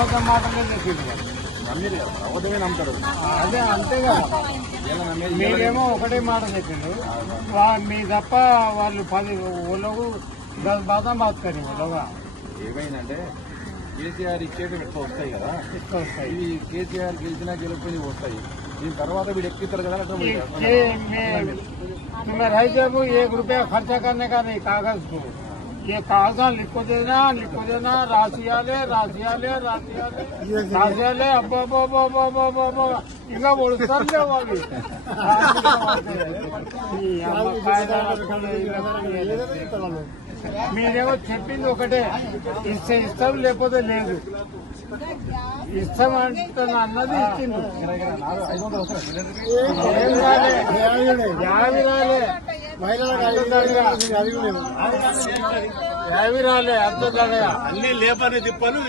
అబద్ధం మాటలే చెప్పింది. అబద్ధమే నమ్ముతారు. అదే అంతే కదా. మీరేమో ఒకటే మాట చెప్పిండు, మీ తప్ప వాళ్ళు 10 ఊళ్ళకు 10 బాధ మాత్తారు ఊళ్ళగా. ఏమైందంటే కేసీఆర్ ఇచ్చేవి ఎక్కువ వస్తాయి కదా, ఎక్కువ వస్తాయి. ఇవి కేసీఆర్ గెలిచినా గెలిపోయి వస్తాయి. దీని తర్వాత వీడు ఎక్కుతారు కదా. तुम्हें रह जाओ 1 रुपया खर्चा करने का नहीं कागज को, ये कागज लिखो देना రాసియాలే అబ్బో ఇంకా ఒడుస్తారులే వాళ్ళు. మీరేమో చెప్పింది ఒకటే, ఇస్తే ఇస్తాం లేకపోతే లేదు. ఇస్తాం అంటున్నా అన్నది ఇచ్చింది. ఏం రాలే, యావి రాలే, యావి రాలే, అర్థం కాలే. అన్ని లేబర్ తిప్పలు